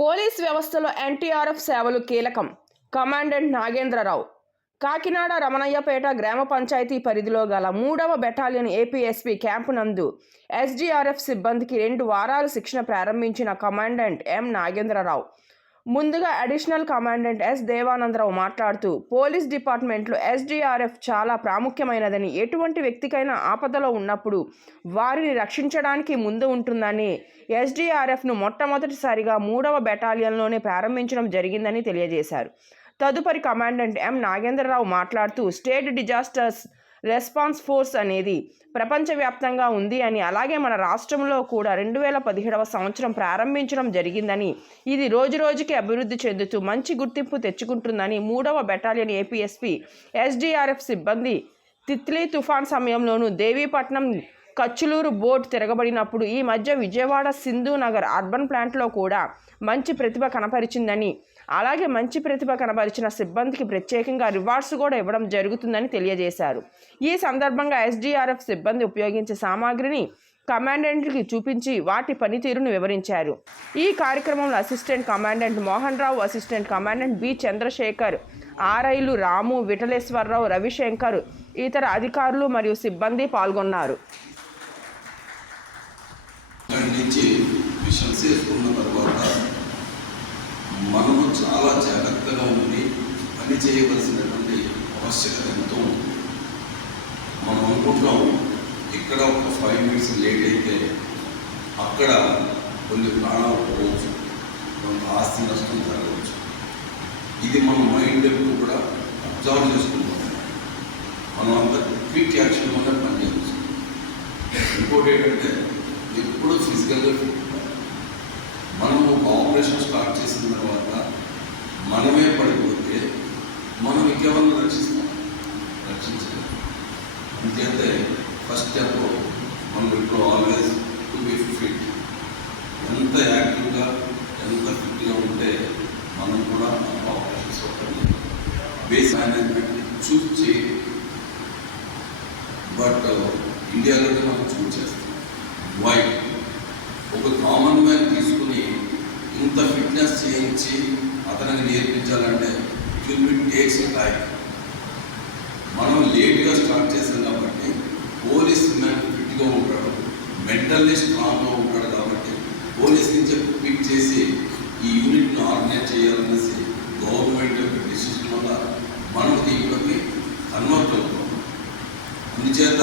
Police వ్యవస్థలో NDRF సేవలు కీలకం. కమాండెంట్ నాగేంద్రరావు. కాకినాడ రమణయ్యపేట గ్రామ పంచాయతీ పరిధిలో గల 3వ బెటాలియన్ ఏపీఎస్పీ క్యాంపు నందు ఎస్డీఆర్ఎఫ్ సిబ్బందికి 2 వారాలు శిక్షణ ప్రారంభించిన కమాండెంట్ ఎం నాగేంద్రరావు. ముందుగా అడిషనల్ కమాండెంట్ ఎస్ దేవానందరావు మాట్లాడుతూ, పోలీస్ డిపార్ట్మెంట్లో ఎస్డీఆర్ఎఫ్ చాలా ప్రాముఖ్యమైనదని, ఎటువంటి వ్యక్తికైనా ఆపదలో ఉన్నప్పుడు వారిని రక్షించడానికి ముందు ఉంటుందని, ఎస్డీఆర్ఎఫ్ను మొట్టమొదటిసారిగా 3వ బెటాలియన్లోనే ప్రారంభించడం జరిగిందని తెలియజేశారు. తదుపరి కమాండెంట్ ఎం నాగేంద్రరావు మాట్లాడుతూ, స్టేట్ డిజాస్టర్స్ రెస్పాన్స్ ఫోర్స్ అనేది ప్రపంచవ్యాప్తంగా ఉంది అని, అలాగే మన రాష్ట్రంలో కూడా 2017వ సంవత్సరం ప్రారంభించడం జరిగిందని, ఇది రోజురోజుకి అభివృద్ధి చెందుతూ మంచి గుర్తింపు తెచ్చుకుంటుందని, 3వ బెటాలియన్ ఏపీఎస్పీ ఎస్డీఆర్ఎఫ్ సిబ్బంది తిత్లీ తుఫాన్ సమయంలోనూ దేవీపట్నం కచ్చులూరు బోట్ తిరగబడినప్పుడు, ఈ మధ్య విజయవాడ సింధు నగర్ అర్బన్ ప్లాంట్లో కూడా మంచి ప్రతిభ కనపరిచిందని, అలాగే మంచి ప్రతిభ కనబరిచిన సిబ్బందికి ప్రత్యేకంగా రివార్డ్స్ కూడా ఇవ్వడం జరుగుతుందని తెలియజేశారు. ఈ సందర్భంగా ఎస్డీఆర్ఎఫ్ సిబ్బంది ఉపయోగించే సామాగ్రిని కమాండెంట్కి చూపించి వాటి పనితీరును వివరించారు. ఈ కార్యక్రమంలో assistant commandant Mohan Rao, assistant commandant B Chandrasekhar, ఆర్ఐలు రాము, విఠలేశ్వరరావు, రవిశంకర్, ఇతర అధికారులు మరియు సిబ్బంది పాల్గొన్నారు. మనము చాలా జాగ్రత్తగా ఉండి పని చేయవలసినటువంటి ఆవశ్యకత ఎంతో ఉంది. మనం అనుకుంటాం ఇక్కడ ఒక 5 minutes లేట్ అయితే అక్కడ కొన్ని ప్రాణాలు పోవచ్చు, కొంత ఆస్తి నష్టం జరగవచ్చు. ఇది మన మైండ్ ఎప్పుడు కూడా అబ్జర్వ్ చేసుకుంటాం. మనం అంత క్విక్ యాక్షన్లోనే పని చేయవచ్చు. ఇంకోటి ఏంటంటే ఎప్పుడు ఫిజికల్గా ఫిట్. మనము ఆపరేషన్ స్టార్ట్ చేసిన తర్వాత మనమే పడిపోతే మనం ఇంకెవరిని రక్షించలేము. అందుకైతే ఫస్ట్ స్టెప్ మనం ఇప్పుడు ఆల్వేస్ టు బి ఫిట్. ఎంత యాక్టివ్గా ఎంత ఫిట్గా ఉంటే మనం కూడా ఆపరేషన్స్ బేస్ మేనేజ్మెంట్ చూస్ చేయాలి. బట్ ఇండియాలోనే మనం చూస్ చేస్తాం. వై? ఒక కామన్ మ్యాన్ తీసుకుని ఇంత ఫిట్నెస్ చేయించి అతనికి నేర్పించాలంటే ఇట్ విల్ టేక్స్ టైం. మనం లేట్గా స్టార్ట్ చేసాం కాబట్టి పోలీస్ మ్యాన్ ఫిట్గా ఉంటాడు, మెంటల్లీ స్ట్రాంగ్గా ఉంటాడు. కాబట్టి పోలీస్ నుంచి పిక్ చేసి ఈ యూనిట్ను ఆర్గనైజ్ చేయాలనేసి గవర్నమెంట్ యొక్క డెసిషన్ వల్ల మనం దీంట్లోకి కన్వర్ట్ అవుతాం. అందుచేత